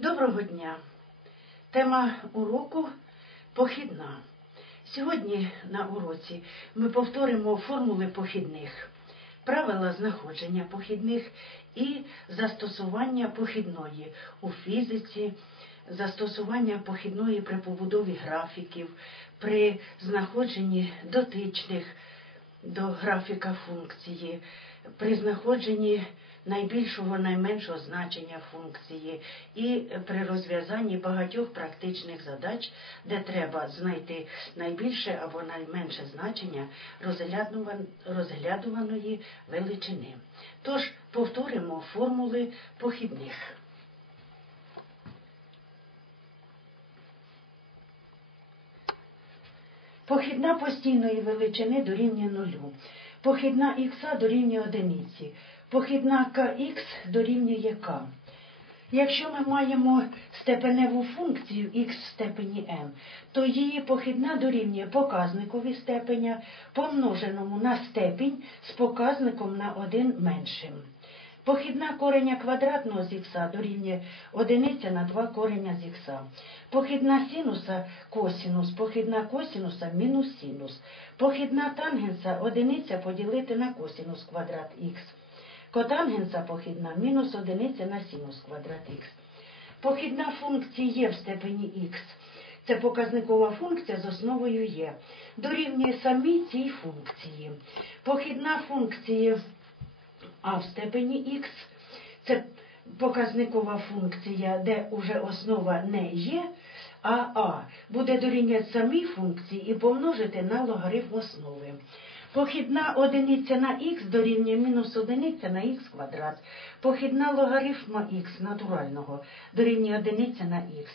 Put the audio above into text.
Доброго дня! Тема уроку похідна. Сьогодні на уроці ми повторимо формули похідних, правила знаходження похідних і застосування похідної у фізиці, застосування похідної при побудові графіків, при знаходженні дотичних до графіка функції, при знаходженні найбільшого найменшого значення функції і при розв'язанні багатьох практичних задач, де треба знайти найбільше або найменше значення розглядуваної величини. Тож повторимо формули похідних. Похідна постійної величини дорівнює нулю. Похідна х дорівнює одиниці. Похідна kx дорівнює k. Якщо ми маємо степеневу функцію х в степені m, то її похідна дорівнює показникові степеня, помноженому на степінь з показником на 1 меншим. Похідна кореня квадратного з х дорівнює одиниця на 2 кореня з. Похідна синуса косінус, похідна косінуса мінус синус. Похідна тангенса одиниця поділити на косінус квадрат х. Котангенса похідна мінус одиниця на синус квадрат х. Похідна функції є в степені х. Це показникова функція з основою є. Дорівнює самій цій функції. Похідна функція а в степені х це показникова функція, де вже основа не є, а а буде дорівнювати самій функції і помножити на логарифм основи. Похідна одиниця на х дорівнює мінус одиниця на х квадрат. Похідна логарифма х натурального дорівнює одиниця на х.